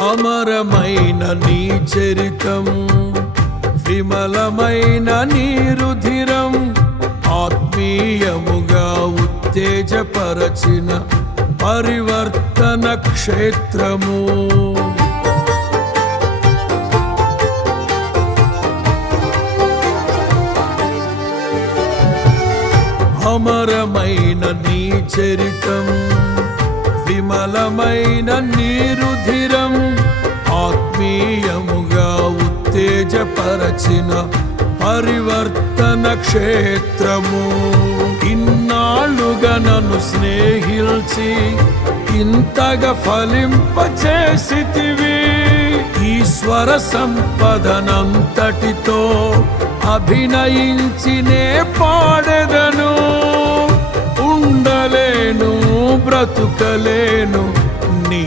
అమరమైన నీ చరితం, విమలమైన నీ రుధిరం, ఆత్మీయముగా ఉత్తేజపరచిన పరివర్తన క్షేత్రము. అమరమైన నీ చరితం, విమలమైన నీ రుధిరం, ఆత్మీయముగా ఉత్తేజపరచిన పరివర్తన క్షేత్రము. ఇన్నాళ్ళుగా నన్ను స్నేహిల్చి ఇంతగా ఫలింపచేసితివి. ఈశ్వర సంపదనంతటితో అభినయించినే పాడెదను. ఉండలేను బ్రతుకలేను నీ